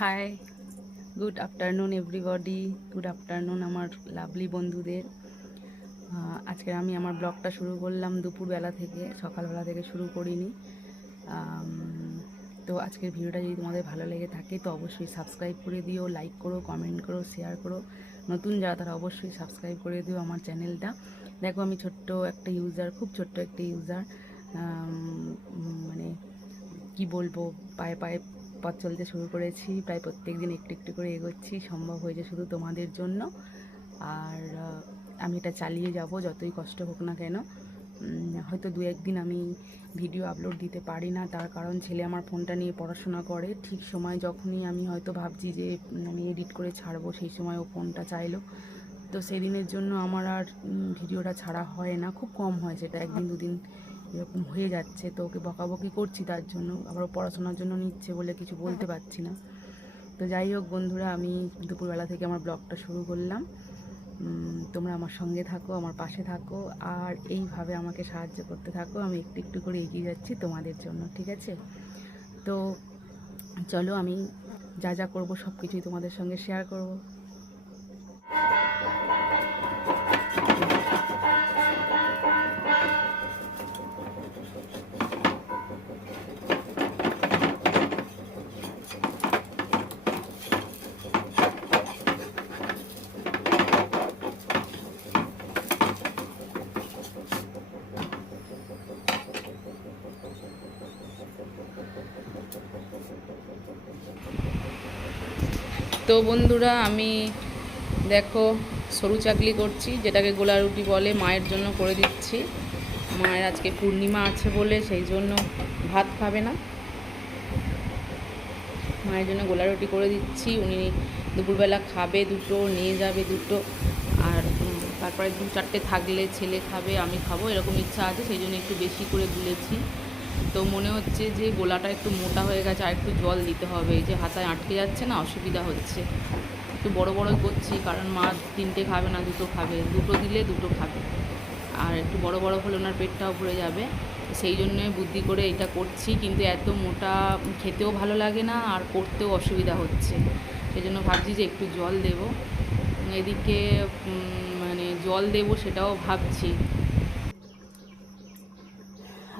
High, good afternoon everybody. Good afternoon আমার lovely বন্ধুদের। আজকে আমি আমার ব্লগটা শুরু করলাম দুপুরবেলা থেকে, সকালবেলা থেকে শুরু করিনি। তো আজকের ভিডিওটা যদি তোমাদের ভালো লেগে থাকে তো অবশ্যই সাবস্ক্রাইব করে দিও, লাইক করো, কমেন্ট করো, শেয়ার করো। নতুন যারা তারা অবশ্যই সাবস্ক্রাইব করে দিও আমার চ্যানেলটা। দেখো আমি ছোট্ট একটা ইউজার, খুব ছোট্ট একটা ইউজার, মানে কি বলবো, পায়ে পায়ে পথ চলতে শুরু করেছি। প্রায় প্রত্যেক দিন একটু একটু করে এগোচ্ছি, সম্ভব হয়েছে শুধু তোমাদের জন্য। আর আমি এটা চালিয়ে যাব যতই কষ্ট হোক না কেন। হয়তো দু একদিন আমি ভিডিও আপলোড দিতে পারি না, তার কারণ ছেলে আমার ফোনটা নিয়ে পড়াশোনা করে। ঠিক সময় যখনই আমি হয়তো ভাবছি যে আমি এডিট করে ছাড়বো, সেই সময় ও ফোনটা চাইলো। তো সেদিনের জন্য আমার আর ভিডিওটা ছাড়া হয় না, খুব কম হয়, সেটা একদিন দুদিন এরকম হয়ে যাচ্ছে। তো ওকে বকাবকি করছি তার জন্য, আবার পড়াশোনার জন্য নিচ্ছে বলে কিছু বলতে পারছি না। তো যাই হোক বন্ধুরা, আমি দুপুরবেলা থেকে আমার ব্লগটা শুরু করলাম। তোমরা আমার সঙ্গে থাকো, আমার পাশে থাকো, আর এইভাবে আমাকে সাহায্য করতে থাকো। আমি একটু একটু করে এগিয়ে যাচ্ছি তোমাদের জন্য, ঠিক আছে? তো চলো, আমি যা যা করবো সব কিছুই তোমাদের সঙ্গে শেয়ার করবো। তো বন্ধুরা, আমি দেখো সরু চাকলি করছি, যেটাকে গোলা রুটি বলে, মায়ের জন্য করে দিচ্ছি। মায়ের আজকে পূর্ণিমা আছে বলে সেই জন্য ভাত খাবে না, মায়ের জন্য গোলা রুটি করে দিচ্ছি। উনি দুপুরবেলা খাবে দুটো, নিয়ে যাবে দুটো, আর তারপরে দু চারটে থাকলে ছেলে খাবে, আমি খাবো, এরকম ইচ্ছা আছে, সেই জন্য একটু বেশি করে গুলেছি। তো মনে হচ্ছে যে গোলাটা একটু মোটা হয়ে গেছে, আর একটু জল দিতে হবে, এই যে হাতায় আটকে যাচ্ছে না, অসুবিধা হচ্ছে। একটু বড় বড় করছি, কারণ মা তিনটে খাবে না, দুটো খাবে, দুটো দিলে দুটো খাবে, আর একটু বড় বড় হলে ওনার পেটটাও ভরে যাবে। সেই জন্যে বুদ্ধি করে এটা করছি, কিন্তু এত মোটা খেতেও ভালো লাগে না, আর করতেও অসুবিধা হচ্ছে। সেই জন্য ভাবছি যে একটু জল দেব, এদিকে মানে জল দেব সেটাও ভাবছি।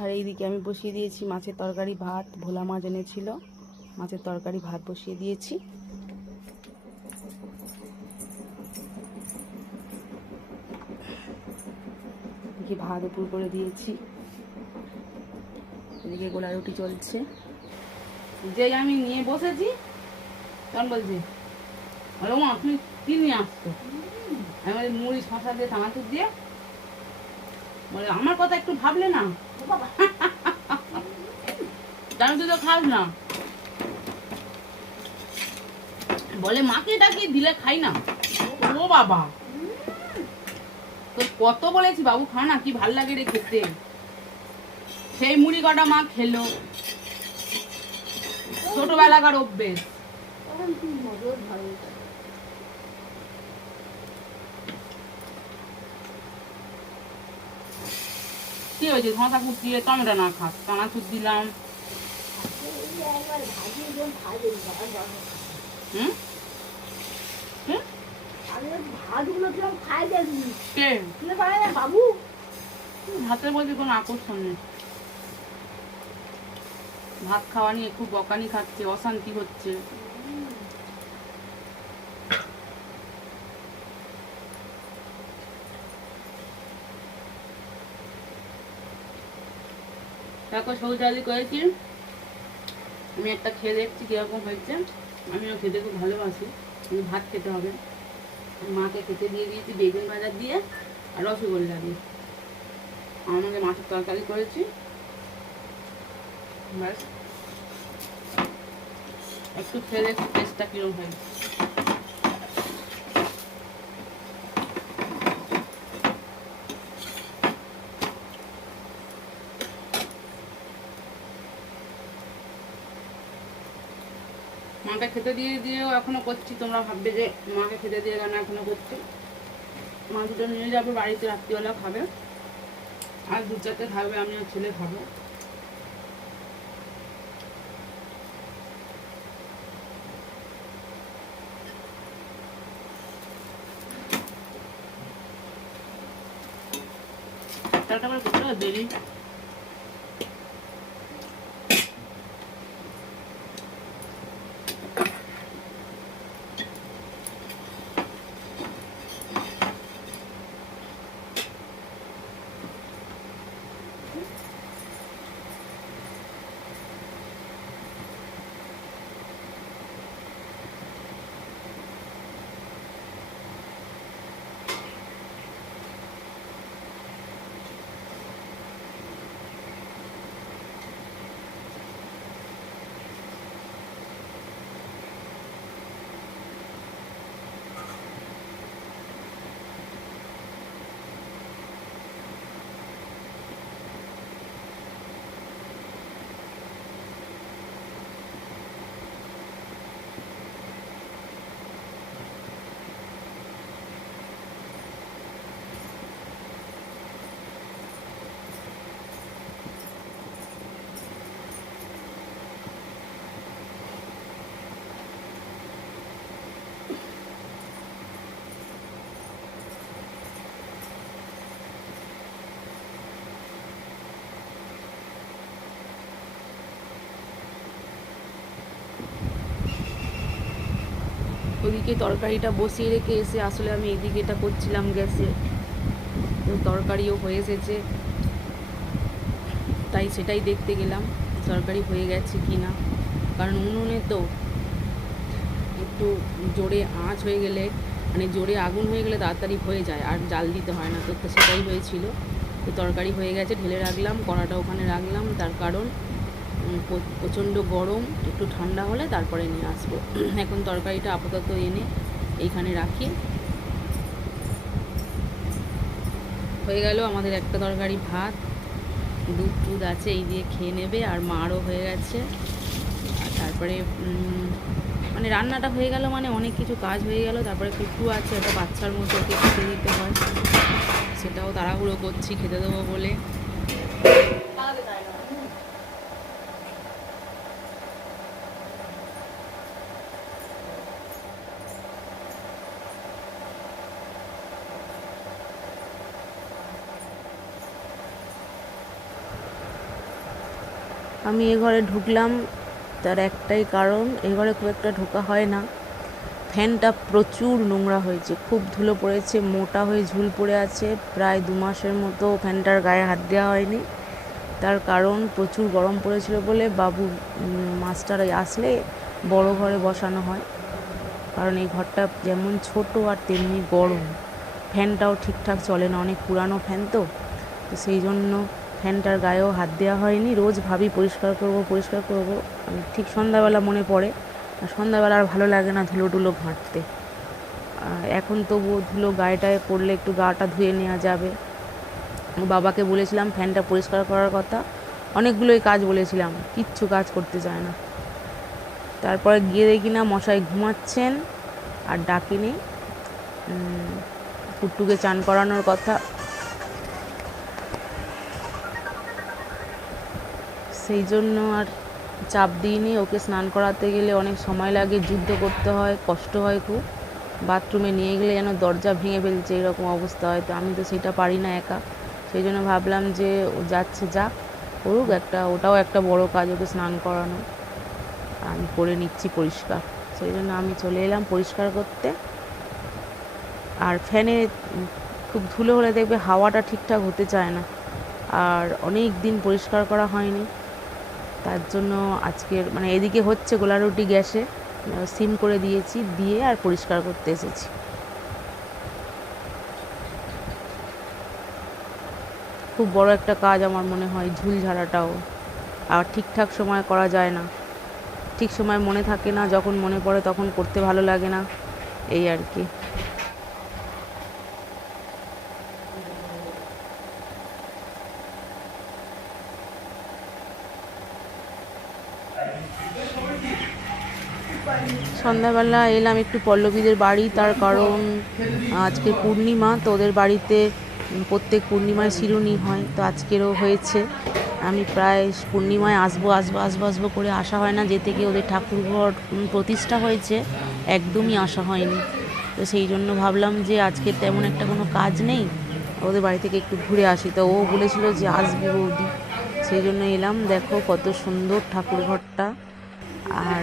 আর এইদিকে আমি বসিয়ে দিয়েছি মাছের তরকারি, ভাত, ভোলা মাছ এনেছিল, মাছের তরকারি ভাত বসিয়ে দিয়েছি। এদিকে ভাত উপর করে দিয়েছি, এদিকে গোলা রুটি চলছে। যেই আমি নিয়ে বসেছি তখন বলছি, হলো মা তুমি কি নিয়ে আসতো? আমি বলি মুড়ি শশা দিয়ে চানাচুর দিয়ে। বলে আমার কথা একটু ভাবলে না? চানাচুর তো খাস না। বলে মাকে ডাকি দিলে খাই না। ও বাবা, তো কত বলেছি বাবু খা না, কি ভাল লাগে রে খেতে। সেই মুড়ি কটা মা খেলো, ছোটবেলাকার অভ্যেস। কি হয়েছে, শশা কুচিয়ে টমেটো না খাস, চানাচুর দিলাম। হুম, ভাতের মধ্যে কোনো আকর্ষণ নেই। ভাত খাওয়া নিয়ে খুব বকানি খাচ্ছে, অশান্তি হচ্ছে। দেখো শৌচালয় করেছি, আমি একটা খেয়ে দেখছি কিরকম হয়েছে। আমিও খেতে খুব ভালোবাসি, আমি ভাত খেতে হবে। মাকে খেতে দিয়ে দিয়েছি বেগুন ভাজা দিয়ে আর রসগোল্লা দিয়ে। আমাকে মাছের তরকারি করেছি, ব্যাস। একটু খেয়ে দেখছি টেস্টটা কিরকম হয়েছে। মাকে খেতে দিয়ে দিয়েও এখনো করছি, তোমরা ভাববে যে মাকে খেতে দিয়ে কেন এখনো করছি। মা দুটো নিয়ে যাবে বাড়িতে, রাত্রিবেলা খাবে, আর দু চারটে খাবে, আমি আর ছেলে খাবো। মশলাটা আমার কোথাও দেরি। ওদিকে তরকারিটা বসিয়ে রেখে এসে আসলে আমি এদিকে এটা করছিলাম গ্যাসে, তো তরকারিও হয়ে এসেছে, তাই সেটাই দেখতে গেলাম তরকারি হয়ে গেছে কি না। কারণ উনুনে তো একটু জোরে আঁচ হয়ে গেলে, মানে জোরে আগুন হয়ে গেলে তাড়াতাড়ি হয়ে যায় আর জাল দিতে হয় না, তো সেটাই হয়েছিল। তো তরকারি হয়ে গেছে, ঢেলে রাখলাম, কড়াটা ওখানে রাখলাম, তার কারণ প্রচণ্ড গরম, একটু ঠান্ডা হলে তারপরে নিয়ে আসবো। এখন তরকারিটা আপাতত এনে এইখানে রাখি। হয়ে গেল আমাদের একটা তরকারি ভাত, দুধ টুধ আছে, এই দিয়ে খেয়ে নেবে। আর মারও হয়ে গেছে। আর তারপরে মানে রান্নাটা হয়ে গেল, মানে অনেক কিছু কাজ হয়ে গেল। তারপরে কুট্টু আছে, একটা বাচ্চার মতো ওকে খেতে দিতে হয়, সেটাও তাড়াহুড়ো করছি খেতে দেবো বলে। আমি এ ঘরে ঢুকলাম তার একটাই কারণ, এ ঘরে খুব একটা ঢোকা হয় না। ফ্যানটা প্রচুর নোংরা হয়েছে, খুব ধুলো পড়েছে, মোটা হয়ে ঝুল পড়ে আছে। প্রায় 2 মাসের মতো ফ্যানটার গায়ে হাত দেওয়া হয়নি। তার কারণ প্রচুর গরম পড়েছিল বলে বাবু মাস্টার আসলে বড় ঘরে বসানো হয়, কারণ এই ঘরটা যেমন ছোট আর তেমনি গরম। ফ্যানটাও ঠিকঠাক চলে না, অনেক পুরানো ফ্যান তো সেই জন্য ফ্যানটার গায়েও হাত দেওয়া হয়নি। রোজ ভাবি পরিষ্কার করব, ঠিক সন্ধ্যাবেলা মনে পড়ে, আর সন্ধ্যাবেলা আর ভালো লাগে না ধুলো টুলো ঘাঁটতে। এখন তবুও ধুলো গায়েটায় পড়লে একটু গাটা ধুয়ে নেওয়া যাবে। বাবাকে বলেছিলাম ফ্যানটা পরিষ্কার করার কথা, অনেকগুলোই কাজ বলেছিলাম, কিচ্ছু কাজ করতে চায় না। তারপরে গিয়ে দেখি না মশাই ঘুমাচ্ছেন, আর ডাকিনি। কুট্টুকে চান করানোর কথা, সেই জন্য আর চাপ দিইনি। ওকে স্নান করাতে গেলে অনেক সময় লাগে, যুদ্ধ করতে হয়, কষ্ট হয় খুব। বাথরুমে নিয়ে গেলে যেন দরজা ভেঙে ফেলছে এরকম অবস্থা হয়, তো আমি তো সেটা পারি না একা। সেই জন্য ভাবলাম যে ও যাচ্ছে যাক, করুক, ওটাও একটা বড় কাজ, ওকে স্নান করানো। আমি করে নিচ্ছি পরিষ্কার, সেই জন্য আমি চলে এলাম পরিষ্কার করতে। আর ফ্যানে খুব ধুলো হলে দেখবে হাওয়াটা ঠিকঠাক হতে চায় না, আর অনেক দিন পরিষ্কার করা হয়নি। তার জন্য আজকের মানে এদিকে হচ্ছে গোলা রুটি গ্যাসে, সিম করে দিয়েছি, দিয়ে আর পরিষ্কার করতে এসেছি। খুব বড় একটা কাজ আমার মনে হয় ঝুল ঝাড়াটাও, আর ঠিকঠাক সময় করা যায় না, ঠিক সময় মনে থাকে না, যখন মনে পড়ে তখন করতে ভালো লাগে না, এই আর কি। সন্ধ্যাবেলা এলাম একটু পল্লবীদের বাড়ি, তার কারণ আজকে পূর্ণিমা, তো ওদের বাড়িতে প্রত্যেক পূর্ণিমায় শিরুনি হয়, তো আজকেরও হয়েছে। আমি প্রায় পূর্ণিমায় আসবো করে আসা হয় না, যে থেকে ওদের ঠাকুরঘর প্রতিষ্ঠা হয়েছে একদমই আসা হয়নি। তো সেই জন্য ভাবলাম যে আজকে তেমন একটা কোনো কাজ নেই, ওদের বাড়ি থেকে একটু ঘুরে আসি, তো ও বলেছিল যে আসবি বৌদি, সেই জন্য এলাম। দেখো কত সুন্দর ঠাকুর ঘরটা। আর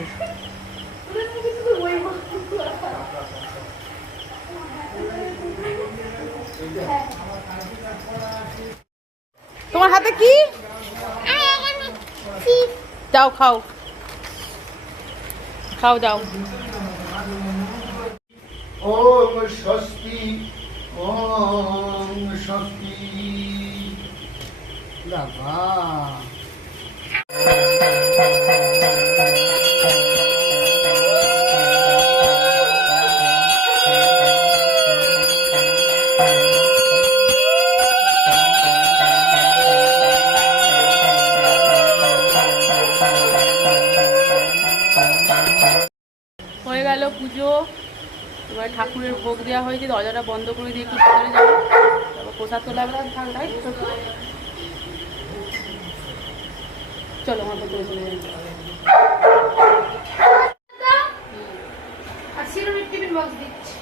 তোমার হাতে কি? যাও খাও, খাও যাও। ওম স্বস্তি, ওম স্বস্তি। বাবা হয়ে গেল পুজো। এবার ঠাকুরের ভোগ দেওয়া হয়েছে, দরজাটা বন্ধ করে দিয়ে একটু ভিতরে যাবো, তারপর প্রসাদ তোলা হবে। ঠান্ডায় চলো আমার ভেতরে চলে যাই। টিফিন বক্স দিচ্ছি।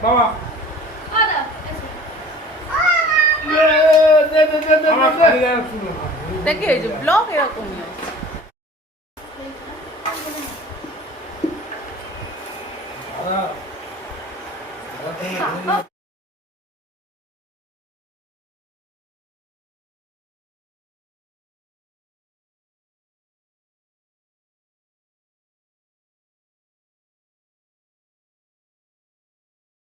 বাবা দেখে ব্লগ এরকম